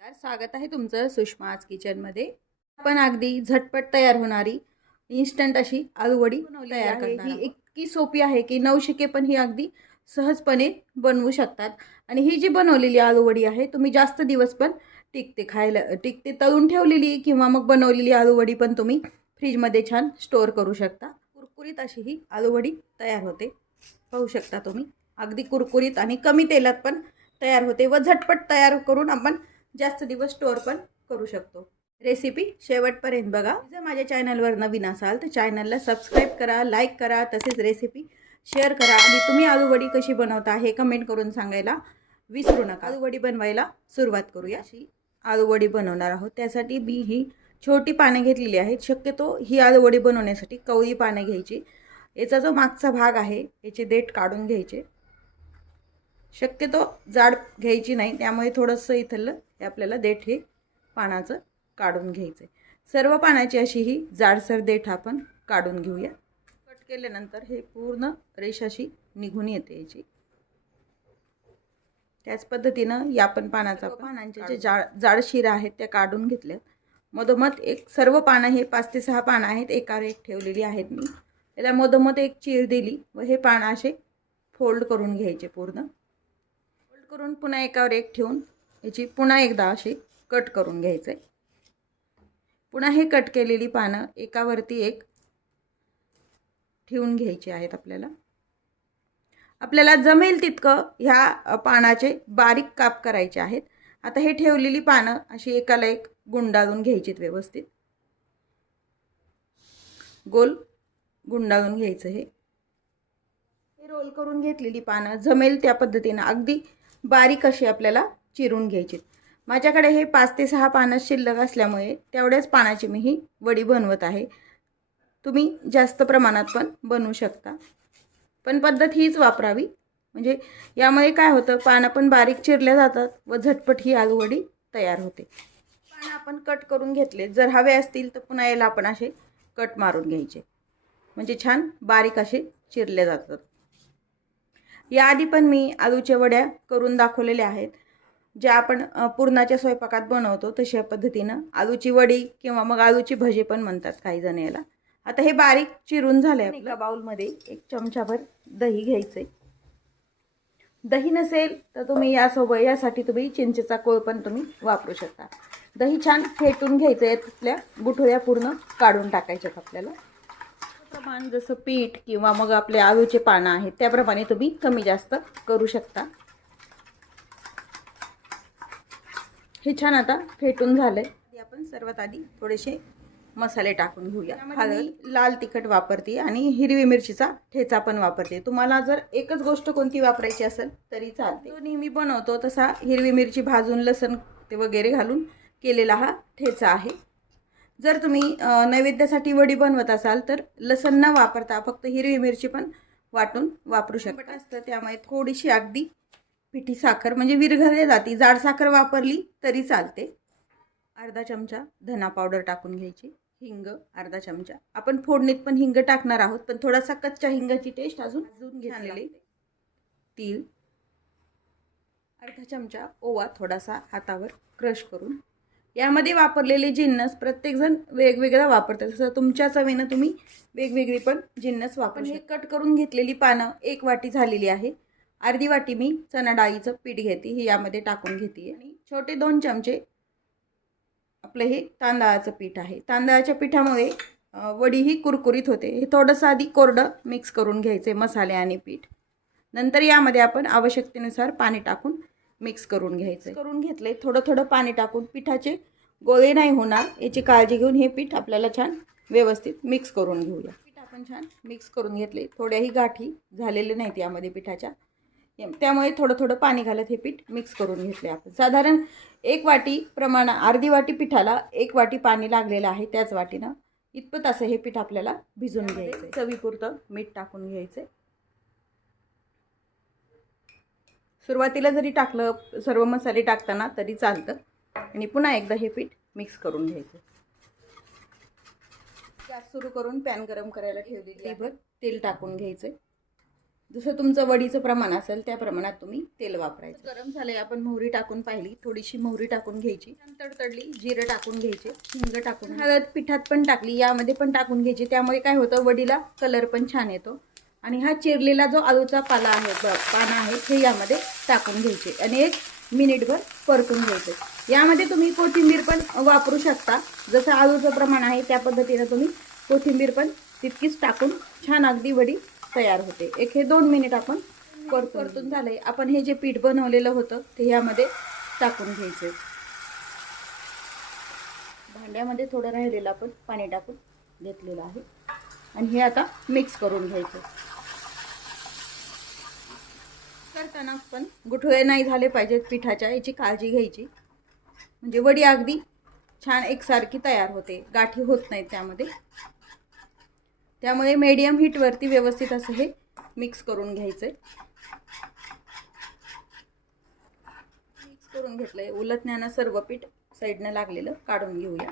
नमस्कार स्वागत आहे तुमचं सुषमा आज किचनमध्ये. आपण अगदी झटपट तयार होणारी इन्स्टंट अशी आलूवडी तयार ही इतकी सोपी आहे की नवशिके पण ही अगदी सहजपणे बनवू शकतात. आणि ही जी बनवलेली आलूवडी आहे तुम्ही जास्त दिवस पण टिकते खायला टिकते तळून ठेवलेली किंवा मग बनवलेली आलूवडी पण तुम्ही फ्रीजमध्ये छान स्टोअर करू शकता. कुरकुरीत अशी ही आलूवडी तयार होते. पाहू शकता तुम्ही. अगदी कुरकुरीत आणि कमी तेलात पण तयार होते व झटपट तयार करून आपण जास्त दिवस स्टोअर पण करू शकतो. रेसिपी शेवटपर्यंत बघा. जर माझ्या चॅनलवर नवीन असाल तर चॅनलला सबस्क्राईब करा लाईक करा तसेच रेसिपी शेअर करा. आणि तुम्ही आलूवडी कशी बनवता हे कमेंट करून सांगायला विसरू नका. आलूवडी बनवायला सुरुवात करूया. अशी आलूवडी बनवणार आहोत. त्यासाठी मी ही छोटी पाने घेतलेली आहेत. शक्यतो ही आलूवडी बनवण्यासाठी कवळी पाने घ्यायची. याचा जो मागचा भाग आहे याचे देठ काढून घ्यायचे. शक्यतो जाड घ्यायची नाही. त्यामुळे थोडंसं इथलं हे आपल्याला देठ हे पानाचं काढून घ्यायचं आहे सर्व पानाची अशी ही जाडसर देठ आपण काढून घेऊया. कट केल्यानंतर हे पूर्ण रेषाशी निघून येते याची. त्याच पद्धतीनं या पण पानाचा पानांचे जे जाड जाड शिरा आहेत त्या काढून घेतल्या मधोमध एक सर्व पानं हे पाच ते सहा पानं आहेत एकावर एक ठेवलेली आहेत मी. त्याला मधोमध एक चीर दिली व हे पानं असे फोल्ड करून घ्यायचे पूर्ण. फोल्ड करून पुन्हा एकावर एक ठेवून याची पुन्हा एकदा अशी कट करून घ्यायचं. आहे पुन्हा हे कट केलेली पानं एकावरती एक ठेवून घ्यायची आहेत आपल्याला. आपल्याला जमेल तितकं ह्या पानाचे बारीक काप करायचे आहेत. आता हे ठेवलेली पानं अशी एकाला एक गुंडाळून घ्यायचीत व्यवस्थित. गोल गुंडाळून घ्यायचं हे. हे रोल करून घेतलेली पानं जमेल त्या पद्धतीनं. अगदी बारीक अशी आपल्याला चिरून घ्यायची. माझ्याकडे हे पाच ते सहा पानं शिल्लक असल्यामुळे तेवढ्याच पानाची मी ही वडी बनवत आहे. तुम्ही जास्त प्रमाणात पण बनवू शकता. पण पद्धत हीच वापरावी. म्हणजे यामुळे काय होतं पानं पण बारीक चिरल्या जातात व झटपट ही आलूवडी तयार होते. पानं आपण कट करून घेतले. जर हवे असतील तर पुन्हा याला आपण असे कट मारून घ्यायचे. म्हणजे छान बारीक असे चिरले जातात. याआधी पण मी आलूच्या वड्या करून दाखवलेल्या आहेत. ज्या आपण पुरणाच्या स्वयंपाकात बनवतो तशा पद्धतीनं आलूची वडी किंवा मग आलूची भजी पण म्हणतात काही जण याला. आता हे बारीक चिरून झाले एका बाउलमध्ये एक चमचाभर दही घ्यायचे दही नसेल तर तुम्ही यासोबत यासाठी तुम्ही चिंचेचा कोळ पण तुम्ही वापरू शकता. दही छान फेटून घ्यायचं आहे गुठळ्या पूर्ण काढून टाकायच्यात आपल्याला. प्रमाण जसं पीठ किंवा मग आपले आलूचे पानं आहेत त्याप्रमाणे तुम्ही कमी जास्त करू शकता. हे छान आता फेटून झालंय. आधी आपण सर्वात आधी थोडेसे मसाले टाकून घेऊया. हळद लाल तिखट वापरते आणि हिरवी मिरचीचा ठेचा पण वापरते. तुम्हाला जर एकच गोष्ट कोणती वापरायची असेल तरी चालते. तो नेहमी बनवतो तसा हिरवी मिरची भाजून लसण ते वगैरे घालून केलेला हा ठेचा आहे. जर तुम्ही नैवेद्यासाठी वडी बनवत असाल तर लसण न वापरता फक्त हिरवी मिरची पण वाटून वापरू शकता. असतं त्यामुळे थोडीशी अगदी पिठी साखर म्हणजे विरघळली जाती. जाड साखर वापरली तरी चालते. अर्धा चमचा धना पावडर टाकून घ्यायची. हिंग अर्धा चमचा. आपण फोडणीत पण हिंग टाकणार आहोत पण थोडासा कच्च्या हिंगाची टेस्ट अजून अजून घेतलेली तीळ. अर्धा चमचा ओवा थोडासा हातावर क्रश करून. यामध्ये वापरलेले जिन्नस प्रत्येकजण वेगवेगळा वापरतात. तसं तुमच्या चवीनं तुम्ही वेगवेगळी पण जिन्नस वापर हे कट करून घेतलेली पानं एक वाटी झालेली आहे. अर्धी वाटी मी चणा डाळीचं पीठ घेते ही यामध्ये टाकून घेते. आणि छोटे दोन चमचे आपलं हे तांदळाचं पीठ आहे. तांदळाच्या पिठामुळे वडीही वडी ही कुरकुरीत होते. हे थोडंसं आधी कोरडं मिक्स करून घ्यायचे मसाले आणि पीठ. नंतर यामध्ये आपण आवश्यकतेनुसार पाणी टाकून मिक्स करून घ्यायचं. करून घेतले थोडं थोडं पाणी टाकून पिठाचे गोळे नाही होणार याची काळजी घेऊन हे पीठ आपल्याला छान व्यवस्थित मिक्स करून घेऊया. पीठ आपण छान मिक्स करून घेतले. थोड्याही गाठी झालेले नाहीत यामध्ये पिठाच्या. त्यामुळे थोडं थोडं पाणी घालत हे पीठ मिक्स करून घेतले आपण. साधारण एक वाटी प्रमाण अर्धी वाटी पिठाला एक वाटी पाणी लागलेलं आहे त्याच वाटीनं इतपत असं हे पीठ आपल्याला भिजून घ्यायचं चवीपुरतं मीठ टाकून घ्यायचं सुरुवातीला जरी टाकलं सर्व मसाले टाकताना तरी चालतं. आणि पुन्हा एकदा हे पीठ मिक्स करून घ्यायचं गॅस सुरू करून पॅन गरम करायला ठेवलेली भर तेल टाकून घ्यायचं जसं तुमचं वडीचं प्रमाण असेल त्या प्रमाणात तुम्ही तेल वापरायचं. गरम झालंय आपण मोहरी टाकून पाहिली. थोडीशी मोहरी टाकून घ्यायची. नंतर तडली जिरं टाकून घ्यायचे. हिंग टाकून. हळद पिठात पण टाकली यामध्ये पण टाकून घ्यायची. त्यामुळे काय होतं वडीला कलर पण छान येतो. आणि हा चिरलेला जो आळूचा पाला आहे पाना आहे हे यामध्ये टाकून घ्यायचे. आणि एक मिनिटभर परतून घ्यायचे. यामध्ये तुम्ही कोथिंबीर पण वापरू शकता. जसं आळूचं प्रमाण आहे त्या पद्धतीनं तुम्ही कोथिंबीर पण तितकीच टाकून छान अगदी वडी तयार होते. एक हे दोन मिनिट आपण परत परतून झालंय. आपण हे जे पीठ बनवलेलं होतं ते ह्यामध्ये टाकून घ्यायचे भांड्यामध्ये थोडं राहिलेलं आपण पाणी टाकून घेतलेलं आहे. आणि हे आता मिक्स करून घ्यायचं. करताना पण गुठळे नाही झाले पाहिजेत पिठाच्या याची काळजी घ्यायची. म्हणजे वडी अगदी छान एकसारखी तयार होते. गाठी होत नाहीत त्यामध्ये. त्यामुळे मीडियम हीटवरती व्यवस्थित असं हे मिक्स करून घ्यायचंय. मिक्स करून घेतलंय. उलटण्यानं सर्व पीठ साईडनं लागलेलं काढून घेऊया.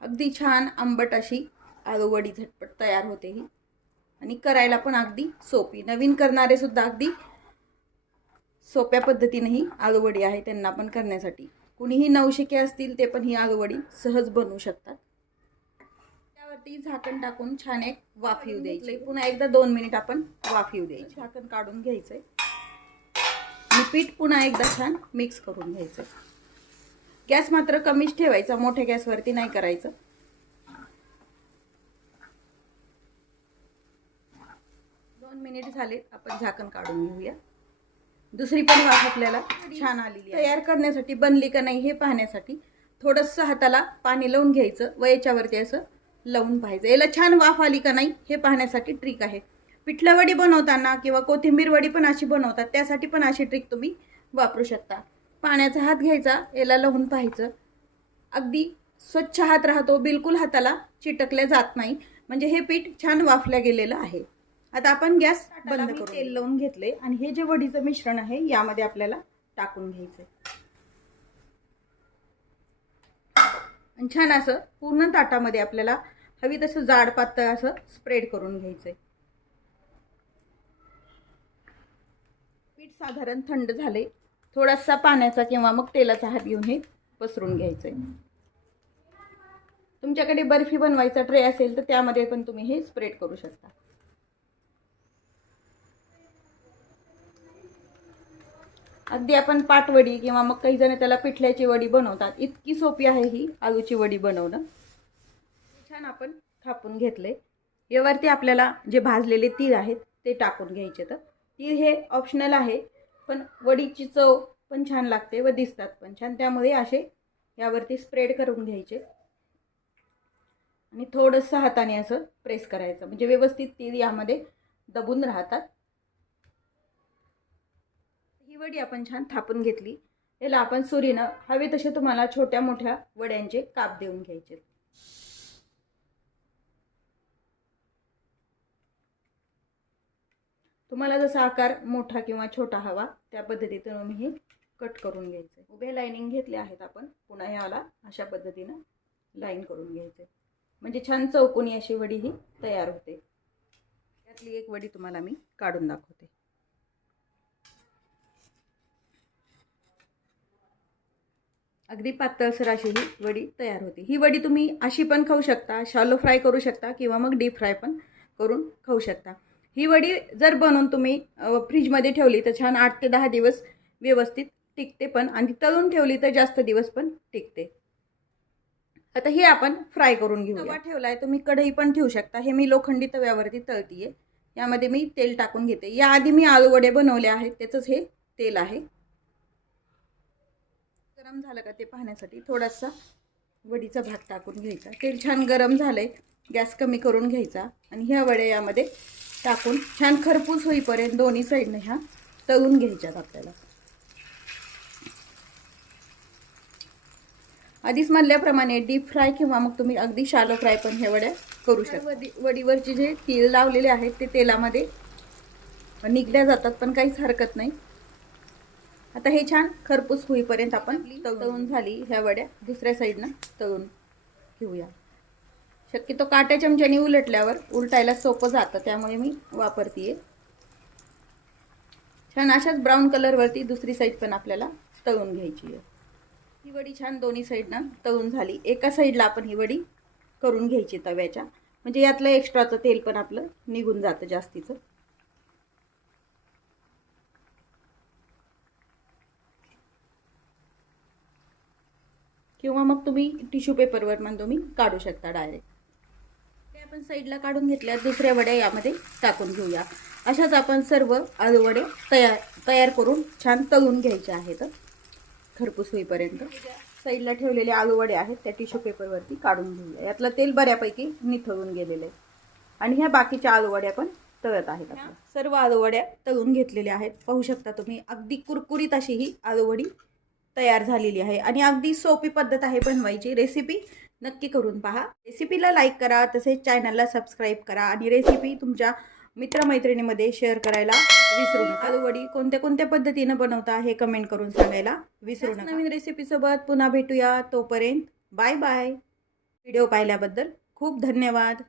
अगदी छान आंबट अशी आळूवडी झटपट तयार होते ही. आणि करायला पण अगदी सोपी. नवीन करणारे सुद्धा अगदी सोप्या पद्धतीने ही आलूवडी आहे त्यांना पण करण्यासाठी. कुणीही नवशिके असतील ते पण ही आलूवडी सहज बनवू शकतात. त्यावरती झाकण टाकून छान एक वाफ येऊ द्यायची. पुन्हा एकदा दोन मिनिट आपण वाफ येऊ द्यायची. झाकण काढून घ्यायचंय. आणि पीठ पुन्हा एकदा छान मिक्स करून घ्यायचं गॅस मात्र कमीच ठेवायचा मोठ्या गॅसवरती नाही करायचं. दोन मिनिट झाले आपण झाकण काढून घेऊया. दुसरी पण वाफ आपल्याला छान आलेली तयार करण्यासाठी बनली का नाही हे पाहण्यासाठी थोडंसं हाताला पाणी लावून घ्यायचं व याच्यावरती असं लावून पाहायचं. याला छान वाफ आली का नाही हे पाहण्यासाठी ट्रिक आहे. पिठलं वडी बनवताना किंवा कोथिंबीर वडी पण अशी बनवतात त्यासाठी पण अशी ट्रिक तुम्ही वापरू शकता. पाण्याचा हात घ्यायचा याला लावून पाहायचं. अगदी स्वच्छ हात राहतो बिलकुल हाताला चिटकल्या जात नाही. म्हणजे हे पीठ छान वाफल्या गेलेलं आहे. आता आपण गॅस बंद करून तेल लावून घेतले आणि हे जे वडीचं मिश्रण आहे यामध्ये आपल्याला टाकून घ्यायचंय. आणि छान असं पूर्ण ताटामध्ये आपल्याला हवी तसं जाड पातळ असं स्प्रेड करून घ्यायचंय. पीठ साधारण थंड झाले थोडासा पाण्याचा किंवा मग तेलाचा हात घेऊन हे पसरून घ्यायचंय. तुमच्याकडे बर्फी बनवायचा ट्रे असेल तर त्यामध्ये पण तुम्ही हे स्प्रेड करू शकता. अगदी आपण पाटवडी किंवा मग काही जण त्याला पिठल्याची वडी बनवतात. इतकी सोपी आहे ही आलूची वडी बनवणं. छान आपण थापून घेतले यावरती आपल्याला जे भाजलेले तीळ आहेत ते टाकून घ्यायचे तर. तीळ हे ऑप्शनल आहे पण वडीची चव पण छान लागते व दिसतात पण छान. त्यामुळे असे यावरती स्प्रेड करून घ्यायचे. आणि थोडंसं हाताने असं प्रेस करायचं. म्हणजे व्यवस्थित तीळ यामध्ये दबून राहतात. वडी आपण छान थापून घेतली. याला आपण सुरीनं हवे तसे तुम्हाला छोट्या मोठ्या वड्यांचे काप देऊन घ्यायचे. तुम्हाला जसा आकार मोठा किंवा छोटा हवा त्या पद्धतीतून तुम्ही हे कट करून घ्यायचे. उभे लाईनिंग घेतले आहेत आपण पुन्हा ह्याला अशा पद्धतीनं लाईन करून घ्यायचे. म्हणजे छान चौकोनी अशी वडी ही तयार होते. त्यातली एक वडी तुम्हाला मी काढून दाखवते. अगदी पातळसर अशी ही वडी तयार होते. ही वडी तुम्ही अशी पण खाऊ शकता शालो फ्राय करू शकता किंवा मग डीप फ्राय पण करून खाऊ शकता. ही वडी जर बनवून तुम्ही फ्रीजमध्ये ठेवली तर छान आठ ते दहा दिवस व्यवस्थित टिकते पण आणि तळून ठेवली तर जास्त दिवस पण टिकते. आता हे आपण फ्राय करून घेऊ तवा आहे तुम्ही कढई पण ठेवू शकता. हे मी लोखंडी तव्यावरती तळतीये. यामध्ये मी तेल टाकून घेते. याआधी मी आलू वडे बनवले आहेत त्याचंच हे तेल आहे. गरम झालं का ते पाहण्यासाठी थोडासा वडीचा भात टाकून घ्यायचा. तेल छान गरम झालंय गॅस कमी करून घ्यायचा आणि ह्या वड्या यामध्ये टाकून छान खरपूस होईपर्यंत दोन्ही साईडने ह्या तळून घ्यायच्यात आपल्याला. आधीच म्हणल्याप्रमाणे डीप फ्राय किंवा मग तुम्ही अगदी शालो फ्राय पण ह्या वड्या करू शकता. वडी वडीवरचे जे तीळ लावलेले आहेत ते तेलामध्ये निघल्या जातात पण काहीच हरकत नाही. आता हे छान खरपूस होईपर्यंत आपण तळून झाली ह्या वड्या. दुसऱ्या साईडनं तळून घेऊया. शक्यतो काट्या चमच्याने उलटल्यावर उलटायला सोपं जातं त्यामुळे मी वापरतीये. छान अशाच ब्राऊन कलरवरती दुसरी साईड पण आपल्याला तळून घ्यायची आहे ही वडी छान दोन्ही साईडनं तळून झाली. एका साईडला आपण ही वडी करून घ्यायची तव्याच्या. म्हणजे यातलं एक्स्ट्राचं तेल पण आपलं निघून जातं जास्तीचं. किंवा मग तुम्ही टिश्यू पेपरवर पण तुम्ही काढू शकता डायरेक्ट ते आपण साईडला काढून घेतल्या दुसऱ्या वड्या यामध्ये टाकून घेऊया. अशाच आपण सर्व आलूवडे तयार तयार करून छान तळून घ्यायचे आहेत. खरपूस होईपर्यंत. साईडला ठेवलेले आलूवडे आहेत त्या टिश्यू पेपरवरती काढून घेऊया. यातलं तेल बऱ्यापैकी निथळून गेलेलं आहे. आणि ह्या बाकीच्या आलूवड्या पण तळत आहेत सर्व आलूवड्या तळून घेतलेल्या आहेत. पाहू शकता तुम्ही अगदी कुरकुरीत अशी ही आलूवडी तयार झालेली आहे. आणि अगदी सोपी पद्धत आहे बनवायची. रेसिपी नक्की करून पहा. रेसिपीला लाईक करा तसेच चॅनलला सबस्क्राईब करा आणि रेसिपी तुमच्या मित्रमैत्रिणीमध्ये शेअर करायला विसरू नका. आलू वडी कोणत्या कोणत्या पद्धतीनं बनवता हे कमेंट करून सांगायला विसरू नका. नवीन रेसिपीसोबत पुन्हा भेटूया तोपर्यंत. बाय बाय व्हिडिओ पाहिल्याबद्दल खूप धन्यवाद.